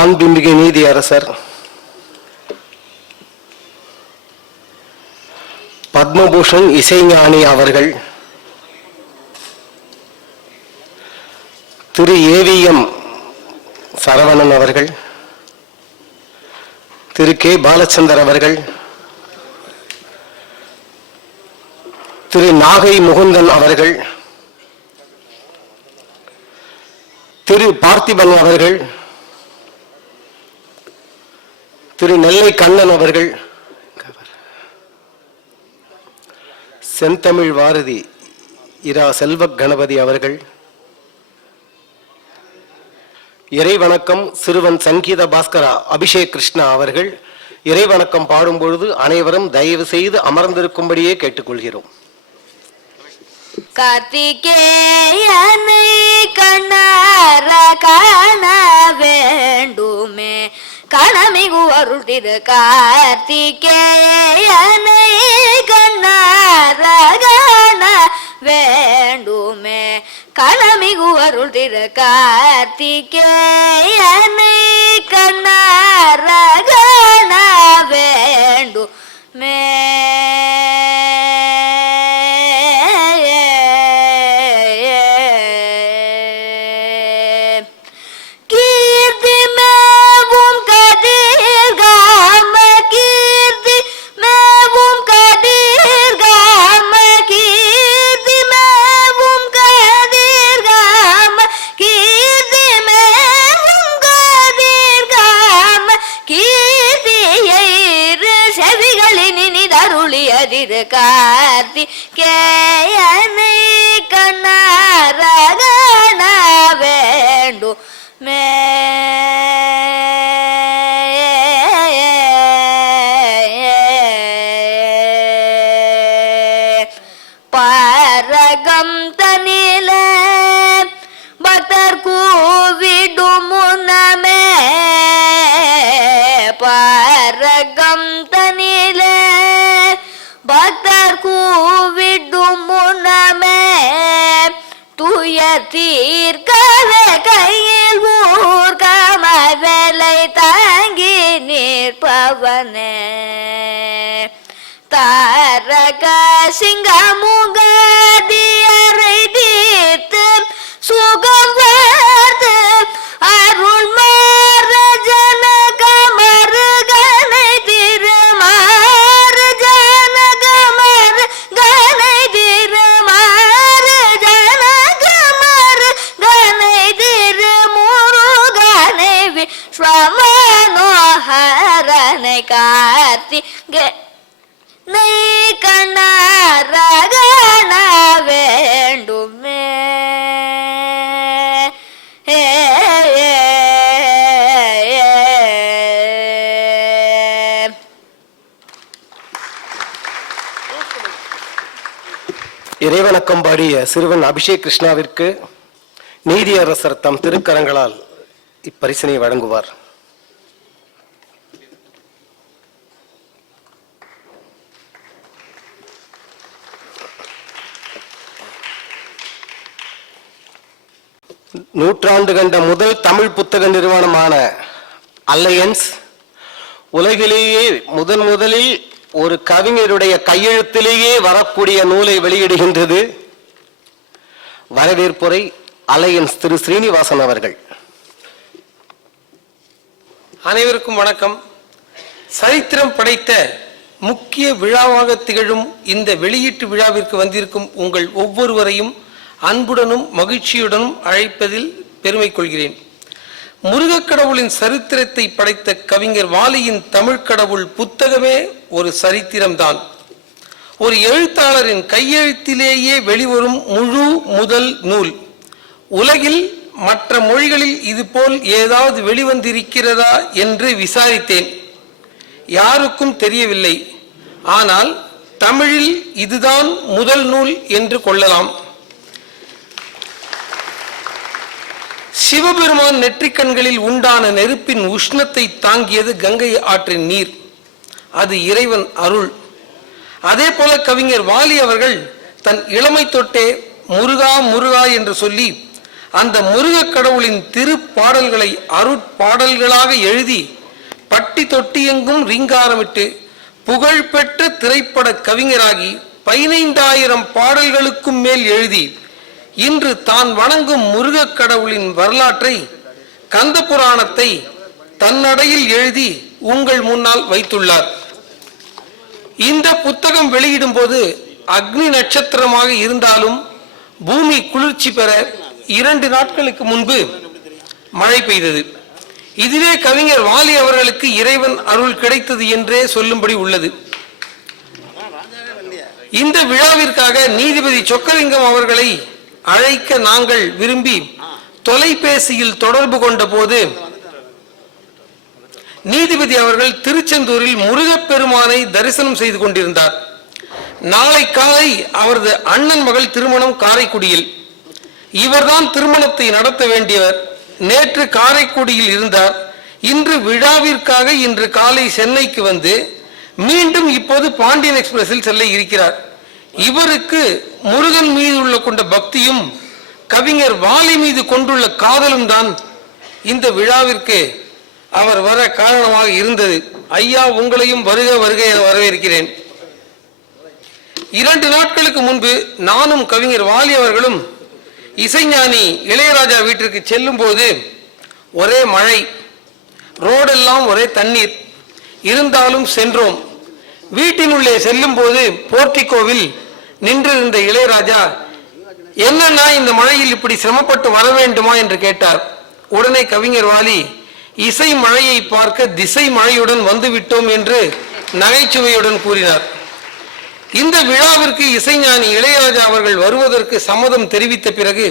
மாண்புமிகு நீதியரசர் பத்மபூஷன் இசைஞானி அவர்கள், திரு ஏவிஎம் சரவணன் அவர்கள், திரு கே பாலச்சந்தர் அவர்கள், திரு நாகை முகுந்தன் அவர்கள், திரு பார்த்திபன் அவர்கள், திரு நெல்லை கண்ணன் அவர்கள், செந்தமிழ் வாரதி இரா செல்வ கணபதி அவர்கள், இறைவணக்கம் சிறுவன் சங்கீத பாஸ்கரா அபிஷேக் கிருஷ்ணா அவர்கள் இறைவணக்கம் பாடும் பொழுது அனைவரும் தயவு செய்து அமர்ந்திருக்கும்படியே கேட்டுக்கொள்கிறோம். கார்த்திகேயனை கண்ணார காண வேண்டுமே கணமிகு அருள் திரு கார்த்திகேயனை கண்ணார காண வேண்டுமே கணமிகு அருள் திரு கார்த்திகேயனை கண்ணார காண வேண்டுமே கார்த்திகேயனை கண்ணார காண வேண்டுமே பாரகம் தனில பக்தர் கூவிடும் முன்னமே பாரகம் தனில பக்தர் கூவிடும் முன்னமே துயர் தீர்க்கவே கையில் ஊர்கம வேலை தாங்கி நிற்பவனே தாரக சிங்கமுகதியரை தீர்த்து சுகம் வாழ்த்து அருள் மாற ஜனக மருகனை திருமாற ஜனக மருகனை திருமாற ஜனக மருகனை திருமுருகனை விஸ்வமனோஹரனை கார்த்திகே நை கண்ணார காண வேண்டுமே இறைவணக்கம் பாடிய சிறுவன் அபிஷேக் கிருஷ்ணாவிற்கு நீதியரசர் தம் திருக்கரங்களால் இப்பரிசினை வழங்குவார். நூற்றாண்டு கண்ட முதல் தமிழ் புத்தக நிறுவனமான அலையன்ஸ் உலகிலேயே முதலில் ஒரு கவிஞருடைய கையெழுத்திலேயே வரக்கூடிய நூலை வெளியிடுகின்றது. வரவேற்புரை அலையன்ஸ் திரு ஸ்ரீனிவாசன் அவர்கள். அனைவருக்கும் வணக்கம். சரித்திரம் படைத்த முக்கிய விழாவாக திகழும் இந்த வெளியீட்டு விழாவிற்கு வந்திருக்கும் உங்கள் ஒவ்வொருவரையும் அன்புடனும் மகிழ்ச்சியுடனும் அழைப்பதில் பெருமை கொள்கிறேன். முருகக்கடவுளின் சரித்திரத்தை படைத்த கவிஞர் வாலியின் தமிழ் கடவுள் புத்தகமே ஒரு சரித்திரம்தான். ஒரு எழுத்தாளரின் கையெழுத்திலேயே வெளிவரும் முழு முதல் நூல். உலகில் மற்ற மொழிகளில் இதுபோல் ஏதாவது வெளிவந்திருக்கிறதா என்று விசாரித்தேன். யாருக்கும் தெரியவில்லை. ஆனால் தமிழில் இதுதான் முதல் நூல் என்று கொள்ளலாம். சிவபெருமான் நெற்றிக்கண்களில் உண்டான நெருப்பின் உஷ்ணத்தை தாங்கியது கங்கை ஆற்றின் நீர். அது இறைவன் அருள். அதே போல கவிஞர் வாலி அவர்கள் தன் இளமை தொட்டே முருகா முருகா என்று சொல்லி அந்த முருகக் கடவுளின் திருப்பாடல்களை அருட்பாடல்களாக எழுதி பட்டி தொட்டி எங்கும் ரீங்காரமிட்டு புகழ்பெற்ற திரைப்பட கவிஞராகி 15,000 பாடல்களுக்கும் மேல் எழுதி இன்று தான் வணங்கும் முருகக் கடவுளின் வரலாற்றை கந்த புராணத்தை தன்னடையில் எழுதி உங்கள் முன்னால் வைத்துள்ளார். இந்த புத்தகம் வெளியிடும் போது அக்னி நட்சத்திரமாக இருந்தாலும் பூமி குளிர்ச்சி பெற 2 நாட்களுக்கு முன்பு மழை பெய்தது. இதுவே கவிஞர் வாலி அவர்களுக்கு இறைவன் அருள் கிடைத்தது என்றே சொல்லும்படி உள்ளது. இந்த விழாவிற்காக நீதிபதி சொக்கலிங்கம் அவர்களை அழைக்க நாங்கள் விரும்பி தொலைபேசியில் தொடர்பு கொண்ட போது நீதிபதி அவர்கள் திருச்செந்தூரில் முருகப்பெருமானை தரிசனம் செய்து கொண்டிருந்தார். நாளை காலை அவரது அண்ணன் மகள் திருமணம் காரைக்குடியில். இவர்தான் திருமணத்தை நடத்த வேண்டியவர். நேற்று காரைக்குடியில் இருந்தார். இன்று விழாவிற்காக இன்று காலை சென்னைக்கு வந்து மீண்டும் இப்போது பாண்டியன் எக்ஸ்பிரஸில் செல்ல இருக்கிறார். இவருக்கு முருகன் மீது உள்ள கொண்ட பக்தியும் கவிஞர் வாலி மீது கொண்டுள்ள காதலும் தான் இந்த விழாவிற்கு அவர் வர காரணமாக இருந்தது. ஐயா, உங்களையும் வருக வருக என வரவேற்கிறேன். 2 நாட்களுக்கு முன்பு நானும் கவிஞர் வாலி அவர்களும் இசைஞானி இளையராஜா வீட்டிற்கு செல்லும் போது ஒரே மழை, ரோடெல்லாம் ஒரே தண்ணீர் இருந்தாலும் சென்றோம். வீட்டினுள்ளே செல்லும் போது போர்ட்டிகோவில் நின்றிருந்த இளையராஜா, என்னன்னா இந்த மழையில் இப்படி சிரமப்பட்டு வர வேண்டுமா என்று கேட்டார். உடனே கவிஞர் வாலி, இசை மழையை பார்க்க திசை மழையுடன் வந்துவிட்டோம் என்று நகைச்சுவையுடன் கூறினார். இந்த விழாவிற்கு இசைஞானி இளையராஜா அவர்கள் வருவதற்கு சம்மதம் தெரிவித்த பிறகு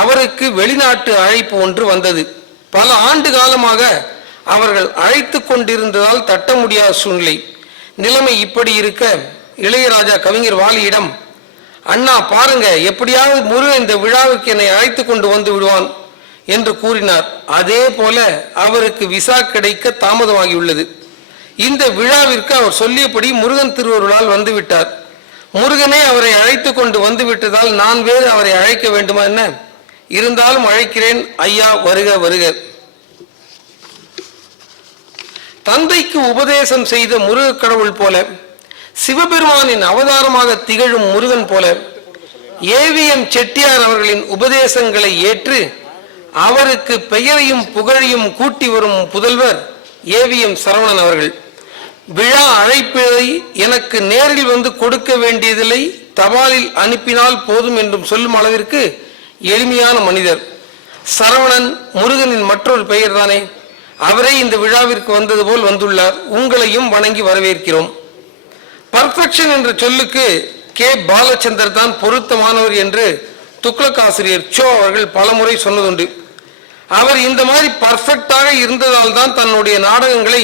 அவருக்கு வெளிநாட்டு அழைப்பு ஒன்று வந்தது. பல ஆண்டு காலமாக அவர்கள் அழைத்து கொண்டிருந்ததால் தட்ட முடியாத சூழ்நிலை. நிலைமை இப்படி இருக்க இளையராஜா கவிஞர் வாலியிடம், அண்ணா பாருங்க, எப்படியாவது முருகன் இந்த விழாவுக்கு என்னை அழைத்து கொண்டு வந்து விடுவான் என்று கூறினார். அதே போல அவருக்கு விசா கிடைக்க தாமதமாகியுள்ளது. இந்த விழாவிற்கு அவர் சொல்லியபடி முருகன் திருவருளால் வந்துவிட்டார். முருகனே அவரை அழைத்து கொண்டு வந்து விட்டதால் நான் வேறு அவரை அழைக்க வேண்டுமா என்ன? இருந்தாலும் அழைக்கிறேன். ஐயா, வருக வருக. தந்தைக்கு உபதேசம் செய்த முருகக் கடவுள் போல, சிவபெருமானின் அவதாரமாக திகழும் முருகன் போல, ஏவிஎம் செட்டியார் அவர்களின் உபதேசங்களை ஏற்று அவருக்கு பெயரையும் புகழையும் கூட்டி வரும் புதல்வர் ஏவிஎம் சரவணன் அவர்கள். விழா அழைப்பதை எனக்கு நேரில் வந்து கொடுக்க வேண்டியதில்லை, தபாலில் அனுப்பினால் போதும் என்றும் சொல்லும் அளவிற்கு எளிமையான மனிதர். சரவணன் முருகனின் மற்றொரு பெயர் தானே. அவரே இந்த விழாவிற்கு வந்தது போல் வந்துள்ளார். உங்களையும் வணங்கி வரவேற்கிறோம். பர்ஃபெக்ஷன் என்ற சொல்லுக்கு கே பாலச்சந்தர் தான் பொருத்தமானவர் என்று துக்ளக் ஆசிரியர் சோ அவர்கள் பலமுறை சொன்னதுண்டு. அவர் இந்த மாதிரி பர்ஃபெக்டாக இருந்ததால் தான் தன்னுடைய நாடகங்களை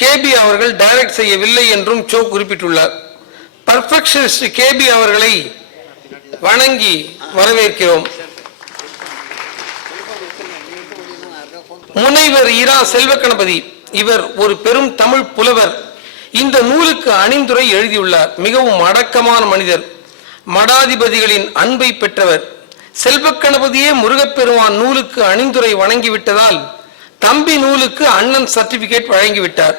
கேபி அவர்கள் டைரக்ட் செய்யவில்லை என்றும் சோ குறிப்பிட்டுள்ளார். பர்ஃபெக்ஷனிஸ்ட் கேபி அவர்களை வணங்கி வரவேற்கிறோம். முனைவர் இரா செல்வகணபதி, இவர் ஒரு பெரும் தமிழ் புலவர். இந்த நூலுக்கு அணிந்துரை எழுதியுள்ளார். மிகவும் அடக்கமான மனிதர், மடாதிபதிகளின் அன்பை பெற்றவர். செல்வகணபதியே முருகப்பெருமான் நூலுக்கு அணிந்துரை வழங்கிவிட்டதால் தம்பி நூலுக்கு அண்ணன் சர்டிபிகேட் வழங்கிவிட்டார்.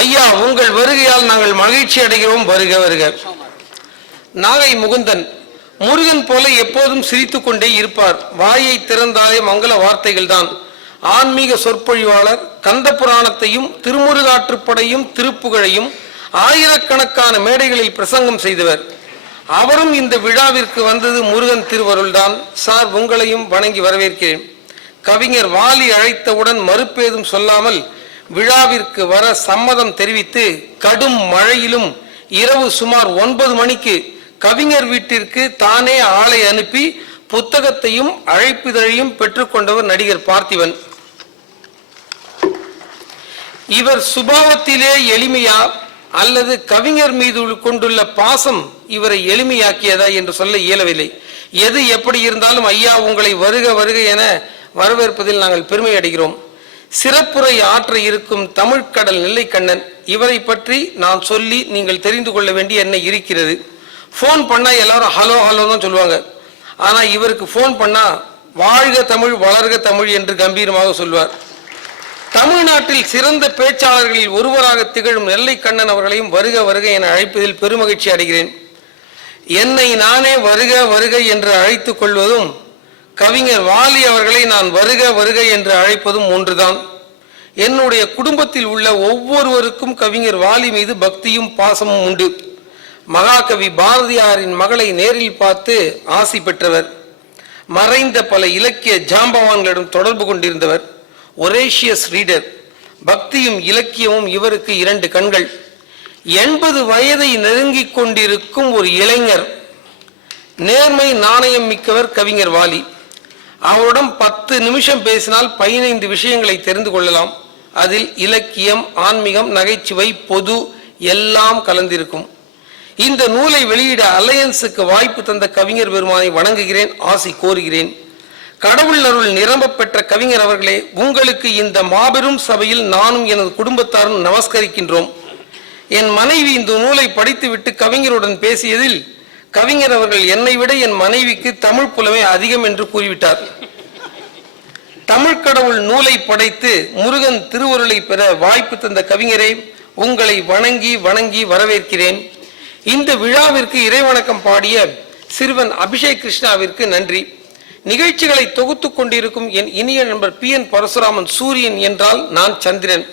ஐயா, உங்கள் வருகையால் நாங்கள் மகிழ்ச்சி அடைகிறோம். வருக வருக. நாகை முகுந்தன், முருகன் போல எப்போதும் சிரித்துக் கொண்டே இருப்பார். வாயை திறந்தாலே மங்கள வார்த்தைகள் தான். ஆன்மீக சொற்பொழிவாளர். கந்த புராணத்தையும் திருமுருகாற்றுப்படையும் திருப்புகழையும் ஆயிரக்கணக்கான மேடைகளில் பிரசங்கம் செய்தவர். அவரும் இந்த விழாவிற்கு வந்தது முருகன் திருவருள்தான். சார், உங்களையும் வணங்கி வரவேற்கிறேன். கவிஞர் வாலி அழைத்தவுடன் மறுப்பேதும் சொல்லாமல் விழாவிற்கு வர சம்மதம் தெரிவித்து கடும் மழையிலும் இரவு சுமார் 9 மணிக்கு கவிஞர் வீட்டிற்கு தானே ஆளை அனுப்பி புத்தகத்தையும் அழைப்பிதழையும் பெற்றுக்கொண்டவர் நடிகர் பார்த்திபன். இவர் சுபாவத்திலே எளிமையா அல்லது கவிஞர் மீது கொண்டுள்ள பாசம் இவரை எளிமையாக்கியதா என்று சொல்ல இயலவில்லை. எது எப்படி இருந்தாலும் ஐயா, உங்களை வருக வருக என வரவேற்பதில் நாங்கள் பெருமை அடைகிறோம். சிறப்புரை ஆற்ற இருக்கும் தமிழ்கடல் நெல்லைக்கண்ணன், இவரை பற்றி நான் சொல்லி நீங்கள் தெரிந்து கொள்ள வேண்டிய என்ன இருக்கிறது. ஃபோன் பண்ணா எல்லாரும் ஹலோ ஹலோ தான் சொல்லுவாங்க. ஆனா இவருக்கு ஃபோன் பண்ணா வாழ்க தமிழ் வளர்க தமிழ் என்று கம்பீரமாக சொல்வார். தமிழ்நாட்டில் சிறந்த பேச்சாளர்களில் ஒருவராக திகழும் நெல்லை கண்ணன் அவர்களையும் வருக வருக என அழைப்பதில் பெருமகிழ்ச்சி அடைகிறேன். என்னை நானே வருக வருக என்று அழைத்துக் கொள்வதும் கவிஞர் வாலி அவர்களை நான் வருக வருக என்று அழைப்பதும் ஒன்றுதான். என்னுடைய குடும்பத்தில் உள்ள ஒவ்வொருவருக்கும் கவிஞர் வாலி மீது பக்தியும் பாசமும் உண்டு. மகாகவி பாரதியாரின் மகளை நேரில் பார்த்து ஆசி பெற்றவர். மறைந்த பல இலக்கிய ஜாம்பவான்களிடம் தொடர்பு கொண்டிருந்தவர். Voracious reader. பக்தியும் இலக்கியமும் இவருக்கு இரண்டு கண்கள். 80 வயதை நெருங்கிக் கொண்டிருக்கும் ஒரு இளைஞர். நேர்மை நாணயம் மிக்கவர் கவிஞர் வாலி. அவருடன் 10 நிமிஷம் பேசினால் 15 விஷயங்களை தெரிந்து கொள்ளலாம். அதில் இலக்கியம், ஆன்மீகம், நகைச்சுவை, பொது எல்லாம் கலந்திருக்கும். இந்த நூலை வெளியிட அலையன்ஸுக்கு வாய்ப்பு தந்த கவிஞர் பெருமானை வணங்குகிறேன், ஆசி கோருகிறேன். கடவுள் அருள் நிரம்ப பெற்ற கவிஞர் அவர்களே, உங்களுக்கு இந்த மாபெரும் சபையில் நானும் எனது குடும்பத்தாரும் நமஸ்கரிக்கின்றோம். என் மனைவி இந்த நூலை படித்துவிட்டு கவிஞருடன் பேசியதில் கவிஞர் அவர்கள் என்னை விட என் மனைவிக்கு தமிழ் புலமை அதிகம் என்று கூறிவிட்டார். தமிழ் கடவுள் நூலை படைத்து முருகன் திருவருளை பெற வாய்ப்பு தந்த கவிஞரை உங்களை வணங்கி வணங்கி வரவேற்கிறேன். இந்த விழாவிற்கு இறைவணக்கம் பாடிய சிறுவன் அபிஷேக் கிருஷ்ணாவிற்கு நன்றி. நிகழ்ச்சிகளை தொகுத்து கொண்டிருக்கும் என் இனிய நண்பர் PN பரசுராமன் சூரியன் என்றால் நான் சந்திரன்.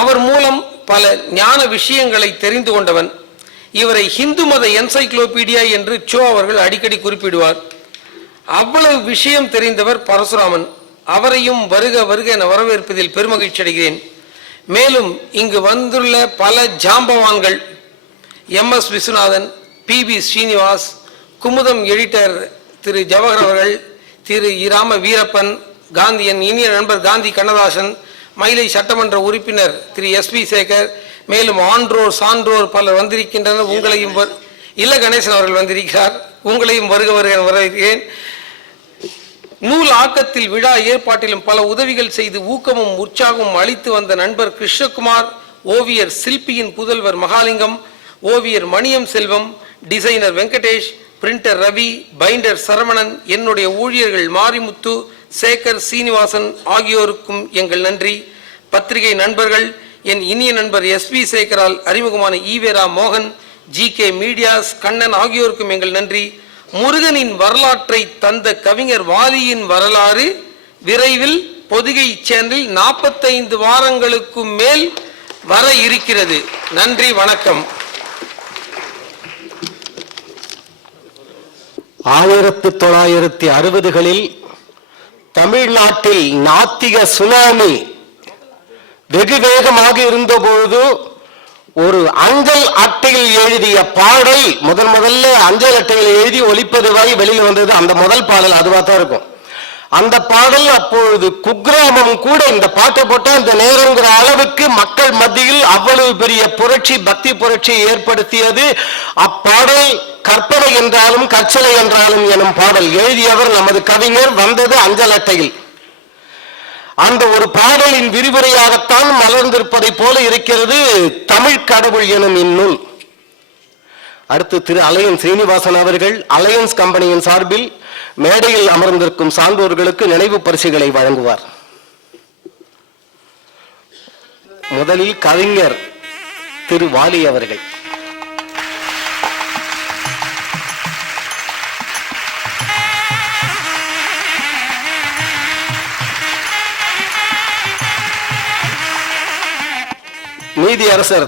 அவர் மூலம் பல ஞான விஷயங்களை தெரிந்து கொண்டவன். இவரை ஹிந்து மத என்சைக்ளோபீடியா என்று சோ அவர்கள் அடிக்கடி குறிப்பிடுவார். அவ்வளவு விஷயம் தெரிந்தவர் பரசுராமன். அவரையும் வருக வருக என வரவேற்பதில் பெருமகிழ்ச்சி அடைகிறேன். மேலும் இங்கு வந்துள்ள பல ஜாம்பவான்கள் MS Viswanathan, PB Srinivas, Kumudam editor Thiru Jawahar அவர்கள், திரு இராம வீரப்பன், காந்தியன் இனிய நண்பர் காந்தி கண்ணதாசன், மயிலை சட்டமன்ற உறுப்பினர் திரு SP சேகர், மேலும் ஆன்றோர் சான்றோர் பலர் வந்திருக்கின்றனர். உங்களையும் இல்ல கணேசன் அவர்கள் வந்திருக்கிறார். உங்களையும் வருக வருக வரவேற்கிறேன். நூல் ஆக்கத்தில் விழா ஏற்பாட்டிலும் பல உதவிகள் செய்து ஊக்கமும் உற்சாகமும் அளித்து வந்த நண்பர் கிருஷ்ணகுமார், ஓவியர் சில்பியின் புதல்வர் மகாலிங்கம், ஓவியர் Maniyam Selvam, designer Venkatesh, printer Ravi, binder Saravanan, என்னுடைய ஊழியர்கள் மாரிமுத்து, சேகர், சீனிவாசன் ஆகியோருக்கும் எங்கள் நன்றி. பத்திரிகை நண்பர்கள், என் இனிய நண்பர் SP சேகரால் அறிமுகமான ஈவேரா மோகன், GK மீடியாஸ், கண்ணன் ஆகியோருக்கும் எங்கள் நன்றி. முருகனின் வரலாற்றை தந்த கவிஞர் வாலியின் வரலாறு விரைவில் பொதிகை சேனலில் 45 வாரங்களுக்கு மேல் வர இருக்கிறது. நன்றி, வணக்கம். 1960களில் தமிழ்நாட்டில் நாத்திக சுனாமி வெகு வேகமாக இருந்தபொழுது ஒரு அஞ்சல் அட்டையில் எழுதிய பாடல் முதல்ல அஞ்சல் அட்டையில் எழுதி ஒலிப்பது வரை வெளியில் வந்தது. அந்த முதல் பாடல் அதுவா தான் இருக்கும். அந்த பாடல் அப்பொழுது குக்கிராமம் கூட இந்த பாட்டை போட்டா இந்த நேரங்கிற அளவுக்கு மக்கள் மத்தியில் அவ்வளவு பெரிய புரட்சி, பக்தி புரட்சி ஏற்படுத்தியது. அப்பாடல் கற்பனை என்றாலும் கற்சலை என்றாலும் எனும் பாடல் எழுதியவர் நமது கவிஞர். வந்தது அஞ்சல் அட்டையில். அந்த ஒரு பாடலின் விரிவுரையாகத்தான் மலர்ந்திருப்பதை போல இருக்கிறது தமிழ் கடவுள் எனும் இந்நூல். அடுத்து திரு அலையன்ஸ் ஸ்ரீனிவாசன் அவர்கள் அலையன்ஸ் கம்பெனியின் சார்பில் மேடையில் அமர்ந்திருக்கும் சான்றோர்களுக்கு நினைவு பரிசுகளை வழங்குவார். முதலில் கவிஞர் திரு வாலி அவர்கள். நீதி அரசர்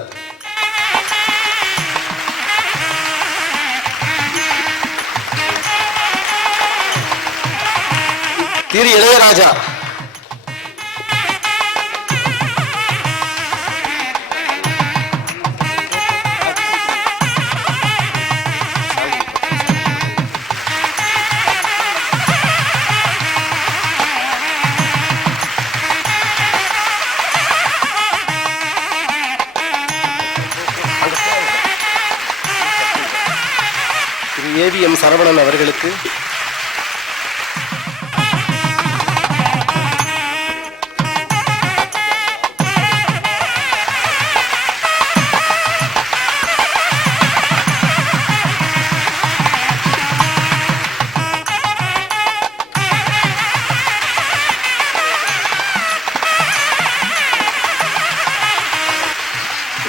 திரு இளையராஜா, திரு AVM சரவணன் அவர்களுக்கு,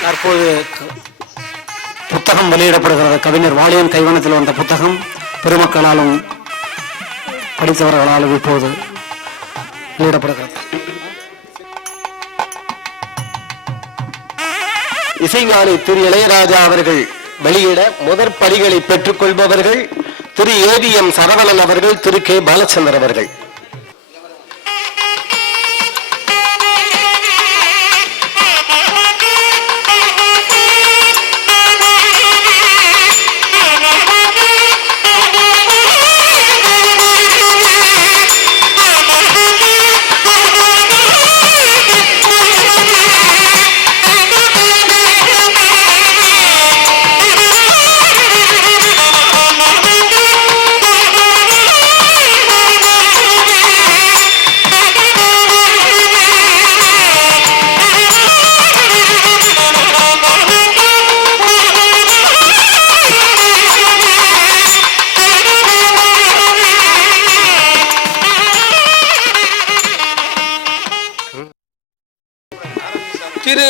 தற்போது புத்தகம் வெளியிடப்படுகிறது. கவிஞர் வாலியின் கைவண்ணத்தில் வந்த புத்தகம் பெருமக்களாலும் படித்தவர்களாலும் இப்போது வெளியிடப்படுகிறது. இசைஞானி திரு இளையராஜா அவர்கள் வெளியிட முதற் படிகளை பெற்றுக் கொள்பவர்கள் திரு ஏவிஎம் சரவணன் அவர்கள், திரு கே பாலச்சந்தர் அவர்கள். திரு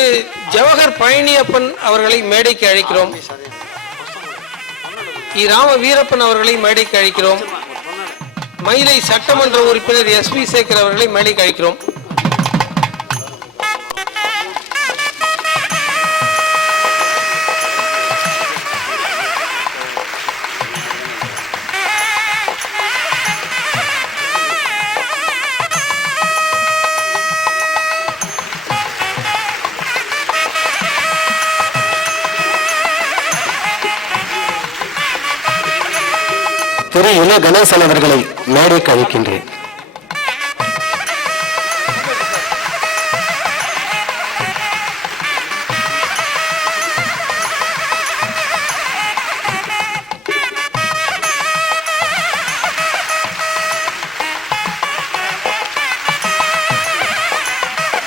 ஜவஹர் பழனியப்பன் அவர்களை மேடைக்கு அழைக்கிறோம். ராம வீரப்பன் அவர்களை மேடைக்கு அழைக்கிறோம். மயிலை சட்டமன்ற உறுப்பினர் எஸ்.வி. சேகர் அவர்களை மேடைக்கு அழைக்கிறோம். திரு இள கணேசன் அவர்களை மேடைக்கு அழைக்கின்றேன்.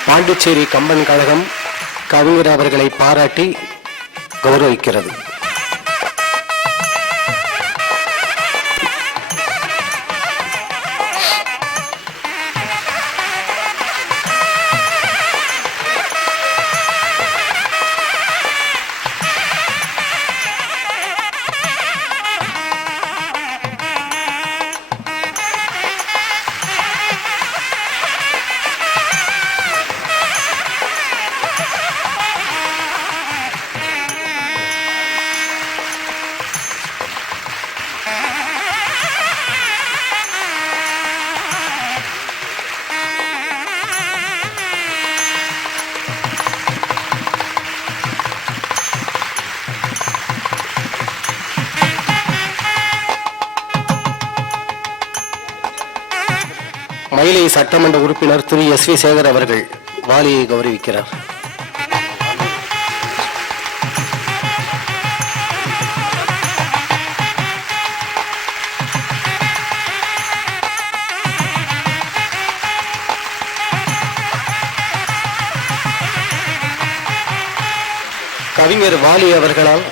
பாண்டிச்சேரி கம்பன் கழகம் கவிஞர் அவர்களை பாராட்டி கௌரவிக்கிறது. மயிலை சட்டமன்ற உறுப்பினர் திரு எஸ்.வி. சேகர் அவர்கள் வாலியை கௌரவிக்கிறார். கவிஞர் வாலி அவர்களால்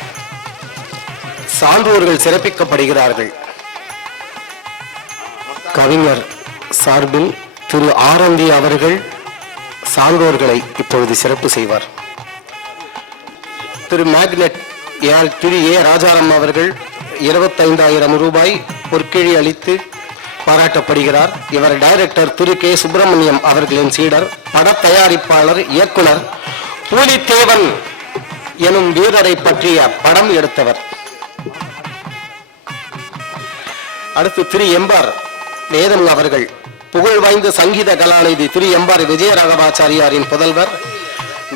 சான்றோர்கள் சிறப்பிக்கப்படுகிறார்கள். கவிஞர் சார்பில் திரு ஆரந்தி அவர்கள் சான்றோர்களை இப்பொழுது சிறப்பு செய்வார். திரு மேக்னெட் திரு ஏ ராஜாராம் அவர்கள் 25,000 ரூபாய் பொற்கிழி அளித்து பாராட்டப்படுகிறார். இவர் டைரக்டர் திரு கே சுப்பிரமணியம் அவர்களின் சீடர், பட தயாரிப்பாளர், இயக்குனர். பூலித்தேவன் எனும் வீரரை பற்றிய படம் எடுத்தவர். அடுத்து திரு எம்பார் வேதம் அவர்கள் புகழ் வாய்ந்த சங்கீத கலாநிதி திரு எம்பார் விஜயராகவாச்சாரியாரின் புதல்வர்,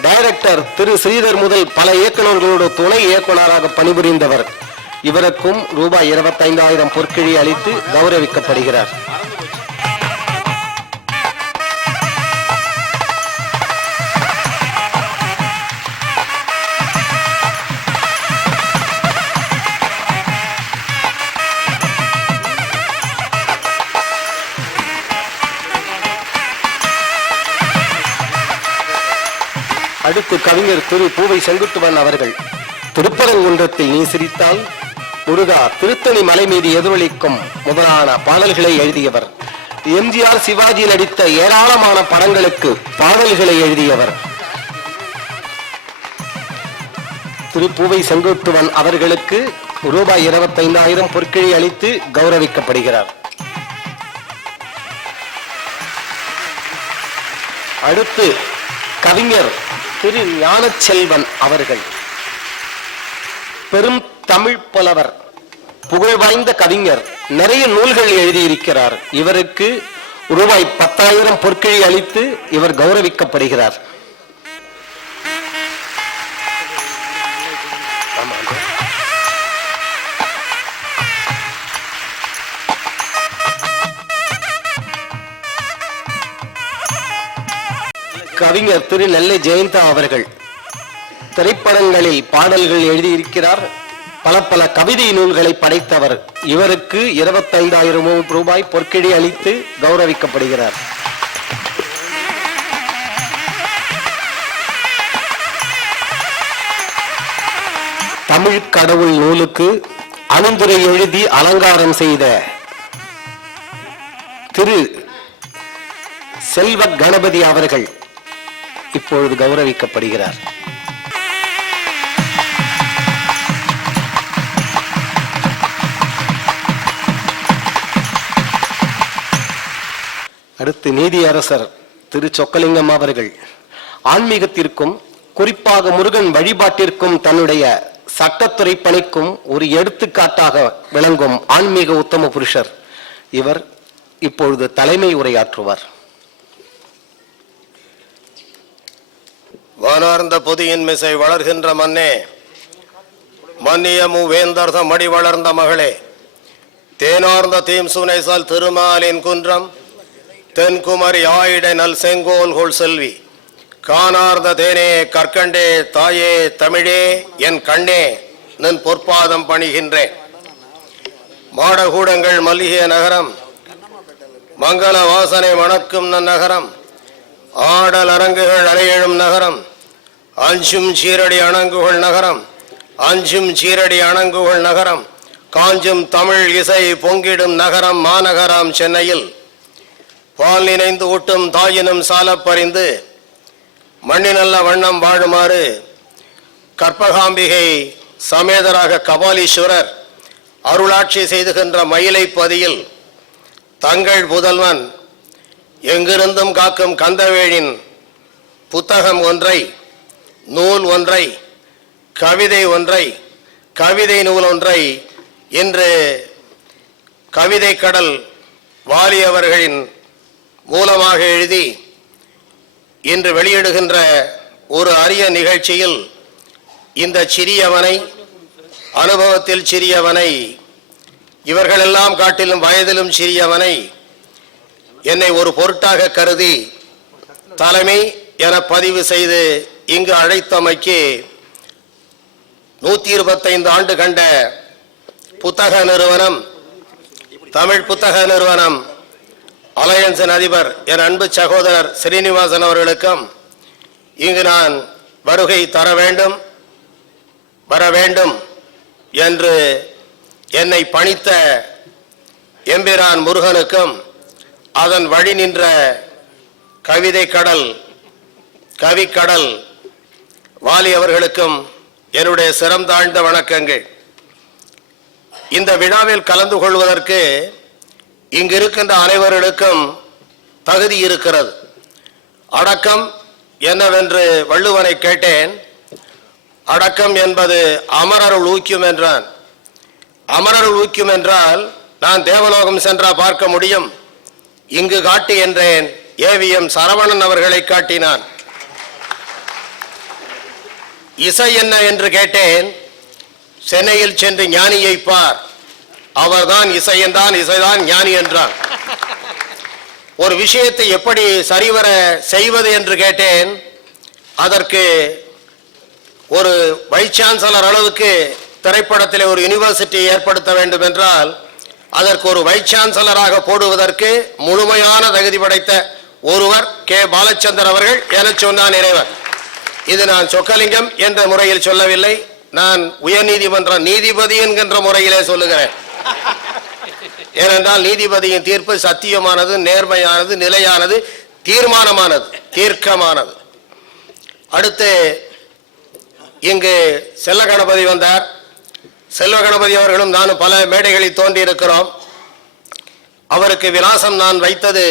டைரக்டர் திரு ஸ்ரீதர் முதல் பல இயக்குநர்களோடு துணை இயக்குநராக பணிபுரிந்தவர். இவருக்கும் ரூபாய் 25,000 பொற்கிழி அளித்து கௌரவிக்கப்படுகிறார். அடுத்து கவிஞர் திரு பூவை செங்குட்டுவன் அவர்கள் திருப்பரங்குன்றத்தில் நீ சிரித்தால் முருகா, திருத்தணி மலை மீது எதிரொலிக்கும் முதலான பாடல்களை எழுதியவர். எம்ஜிஆர் சிவாஜி நடித்த ஏராளமான படங்களுக்கு பாடல்களை எழுதியவர். திரு பூவை செங்குட்டுவன் அவர்களுக்கு ரூபாய் 25,000 பொற்கிழி அளித்து கௌரவிக்கப்படுகிறார். அடுத்து கவிஞர் திரு ஞானச்செல்வன் அவர்கள், பெரும் தமிழ் புலவர், புகழ் வாய்ந்த கவிஞர், நிறைய நூல்கள் எழுதியிருக்கிறார். இவருக்கு ரூபாய் 10,000 பொற்கிழி அளித்து இவர் கௌரவிக்கப்படுகிறார். கவிஞர் திரு நெல்லை ஜெயந்தா அவர்கள் திரைப்படங்களில் பாடல்கள் எழுதியிருக்கிறார். பல பல கவிதை நூல்களை படைத்தவர். இவருக்கு 25,000 ரூபாய் பொற்கிழி அளித்து கௌரவிக்கப்படுகிறார். தமிழ் கடவுள் நூலுக்கு அணுந்துரை எழுதி அலங்காரம் செய்த திரு செல்வ கணபதி அவர்கள் இப்பொழுது கௌரவிக்கப்படுகிறார். அடுத்து நீதியரசர் திரு சொக்கலிங்கம் அவர்கள் ஆன்மீகத்திற்கும் குறிப்பாக முருகன் வழிபாட்டிற்கும் தன்னுடைய சட்டத்துறை பணிக்கும் ஒரு எடுத்துக்காட்டாக விளங்கும் ஆன்மீக உத்தம புருஷர். இவர் இப்பொழுது தலைமை உரையாற்றுவார். வானார்ந்த பொதியின் மிசை வளர்கின்ற மண்ணே, மன்னிய மூவேந்தர்த மடி வளர்ந்த மகளே, தேனார்ந்த தீம் சுனைசால் திருமாலின் குன்றம் தென்குமரி ஆயிட நல் செங்கோல்கோள் செல்வி, காணார்ந்த தேனே கற்கண்டே தாயே தமிழே என் கண்ணே நின் பொற்பாதம் பணிகின்றேன். மாடகூடங்கள் மல்லிகை நகரம், மங்கள வாசனை மணக்கும் நன்னகரம், ஆடல் அரங்குகள் அலையெழும் நகரம், அஞ்சும் சீரடி அணங்குகள் நகரம், அஞ்சும் சீரடி அணங்குகள் நகரம், காஞ்சும் தமிழ் இசை பொங்கிடும் நகரம் மாநகரம் சென்னையில், பால் நினைந்து ஊட்டும் தாயினும் சாலப்பறிந்து மண்ணினல்ல வண்ணம் வாழுமாறு கற்பகாம்பிகை சமேதராக கபாலீஸ்வரர் அருளாட்சி செய்துகின்ற மயிலைப்பதியில் தங்கள் புதல்வன் எங்கிருந்தும் காக்கும் கந்தவேழின் புத்தகம் ஒன்றை, நூல் ஒன்றை, கவிதை ஒன்றை, கவிதை நூல் ஒன்றை இன்று கவிதை கடல் வாலி அவர்களின் மூலமாக எழுதி இன்று வெளியிடுகின்ற ஒரு அரிய நிகழ்ச்சியில் இந்த சிறியவனை, அனுபவத்தில் சிறியவனை, இவர்களெல்லாம் காட்டிலும் வயதிலும் சிறியவனை என்னை ஒரு பொருட்டாக கருதி தலைமை என பதிவு செய்து இங்கு அழைத்தமைக்கு 125 ஆண்டு கண்ட புத்தக நிறுவனம், தமிழ் புத்தக நிறுவனம் அலையன்ஸின் அதிபர் என் அன்பு சகோதரர் ஸ்ரீனிவாசன் அவர்களுக்கும் இங்கு நான் வருகை வர வேண்டும் என்று என்னை பணித்த எம்பிரான் முருகனுக்கும் அதன் வழி நின்ற கவிதை கடல், கவிக்கடல் வாலி அவர்களுக்கும் என்னுடைய சிரம் தாழ்ந்த வணக்கங்கள். இந்த விழாவில் கலந்து கொள்வதற்கு இங்கு இருக்கின்ற அனைவர்களுக்கும் தகுதி இருக்கிறது. அடக்கம் என்னவென்று வள்ளுவனை கேட்டேன். அடக்கம் என்பது அமரருள் ஊக்கியம் என்றான். அமரருள் ஊக்கியம் என்றால் நான் தேவலோகம் சென்றா பார்க்க முடியும், இங்கு காட்டி என்றேன். ஏவிஎம் சரவணன் அவர்களை காட்டினான். இசை என்ன என்று கேட்டேன். சென்னையில் சென்று ஞானியை பார், அவர்தான் இசை என்றான், இசைதான் ஞானி என்றான். ஒரு விஷயத்தை எப்படி சரிவர செய்வது என்று கேட்டேன். அதற்கு ஒரு வைஸ் சான்சலர் அளவுக்கு திரைப்படத்தில் ஒரு யூனிவர்சிட்டி ஏற்படுத்த வேண்டும் என்றால் அதற்கு ஒரு வைஸ் சான்சலராக போடுவதற்கு முழுமையான தகுதி படைத்த ஒருவர் கே பாலச்சந்தர் அவர்கள் என சொன்னான் இறைவர். இது நான் சொக்கலிங்கம் என்ற முறையில் சொல்லவில்லை, நான் உயர்நீதிமன்ற நீதிபதி என்கின்ற முறையிலே சொல்லுகிறேன். ஏனென்றால் நீதிபதியின் தீர்ப்பு சத்தியமானது, நேர்மையானது, நிலையானது, தீர்மானமானது, தீர்க்கமானது. அடுத்து இங்கு செல்ல கணபதி வந்தார். செல்வ கணபதி அவர்களும் நானும் பல மேடைகளில் தோன்றி இருக்கிறோம். அவருக்கு விலாசம் நான் வைத்தது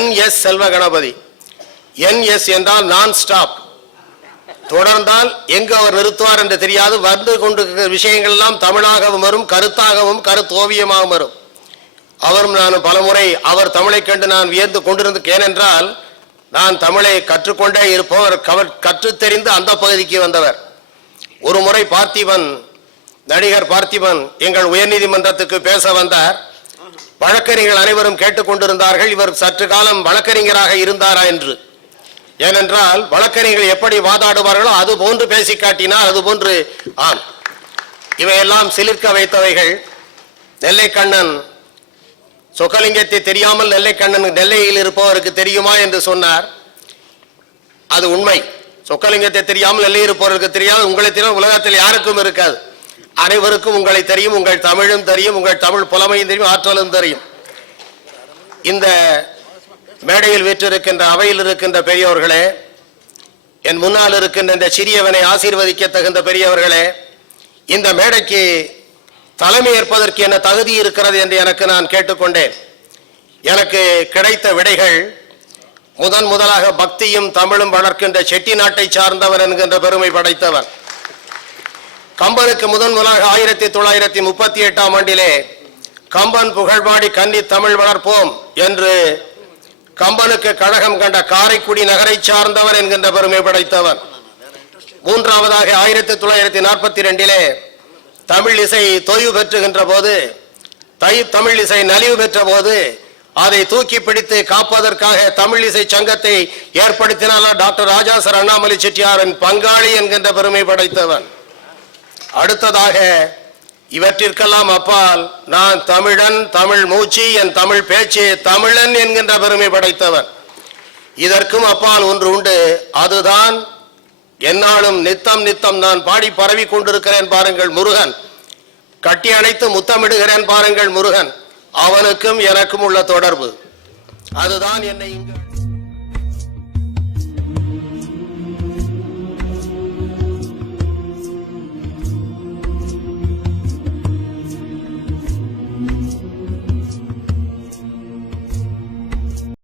NS செல்வ கணபதி. NS என்றால் நான் ஸ்டாப், தொடர்ந்தால் எங்கு அவர் நிறுத்துவார் என்று தெரியாது. வந்து கொண்டிருக்கிற விஷயங்கள் எல்லாம் தமிழாகவும் வரும், கருத்தாகவும் கருத்தோவியமாகவும் வரும். அவரும் நானும் பலமுறை அவர் தமிழை கண்டு நான் வியந்து கொண்டிருந்தேன். ஏனென்றால் நான் தமிழை கற்றுக்கொண்டே இருப்பவர், கற்றுத் தெரிந்து அந்த பகுதிக்கு வந்தவர். ஒரு முறை பார்த்திபன், நடிகர் பார்த்திபன் எங்கள் உயர்நீதிமன்றத்துக்கு பேச வந்தார். வழக்கறிஞர்கள் அனைவரும் கேட்டுக்கொண்டிருந்தார்கள், இவர் சற்று காலம் வழக்கறிஞராக இருந்தாரா என்று. ஏனென்றால் வழக்கறிஞர்கள் எப்படி வாதாடுவார்களோ அது போன்று பேசி காட்டினார். அது போன்று ஆம், இவையெல்லாம் சிலிர்க்க வைத்தவைகள். நெல்லை கண்ணன் சொக்கலிங்கத்தை தெரியாமல் நெல்லை கண்ணன் நெல்லையில் இருப்பவருக்கு தெரியுமா என்று சொன்னார். அது உண்மை. சொக்கலிங்கத்தை தெரியாமல் நெல்லையில் இருப்பவருக்கு தெரியாது. உங்களை தெரியும், உலகத்தில் யாருக்கும் இருக்காது. அனைவருக்கும் உங்களை தெரியும், உங்கள் தமிழும் தெரியும், உங்கள் தமிழ் புலமையும் தெரியும், ஆற்றலும் தெரியும். இந்த மேடையில் வீற்றிருக்கின்ற அவையில் இருக்கின்ற பெரியவர்களே, என் முன்னால் இருக்கின்ற இந்த சிறியவனை ஆசீர்வதிக்க தகுந்த பெரியவர்களே, இந்த மேடைக்கு தலைமை ஏற்பதற்கு என்ன தகுதி இருக்கிறது என்று எனக்கு நான் கேட்டுக்கொண்டேன். எனக்கு கிடைத்த விடைகள், முதலாக பக்தியும் தமிழும் வளர்க்கின்ற செட்டி நாட்டை சார்ந்தவர் என்கின்ற பெருமை படைத்தவர். கம்பனுக்கு முதலாக 1938ஆம் ஆண்டிலே கம்பன் புகழ்பாடி கன்னி தமிழ் வளர்ப்போம் என்று கம்பனுக்கு கழகம் கண்ட காரைக்குடி நகரை சார்ந்தவர் என்கின்ற பெருமை படைத்தவர். மூன்றாவதாக 1942 தமிழ் இசை தொய்வு பெற்றுகின்ற போது, தமிழ் இசை நலிவு பெற்ற போது அதை தூக்கி பிடித்து காப்பதற்காக தமிழ் இசை சங்கத்தை ஏற்படுத்தினார் டாக்டர் ராஜா சார் அண்ணாமலை செட்டியாரின் பங்காளி என்கின்ற பெருமை படைத்தவன். அடுத்ததாக இவற்றிற்கெல்லாம் அப்பால் நான் தமிழன், தமிழ் மூச்சு, என் தமிழ் பேச்சு, தமிழன் என்கின்ற பெருமை படைத்தவன். இதற்கும் அப்பால் ஒன்று உண்டு, அதுதான் என்னாலும் நித்தம் நித்தம் நான் பாடி பரவி கொண்டிருக்கிறேன் பாருங்கள் முருகன். கட்டி அணைத்து முத்தமிடுகிறேன் பாருங்கள் முருகன். அவனுக்கும் எனக்கும் உள்ள தொடர்பு, அதுதான் என்னை இங்கு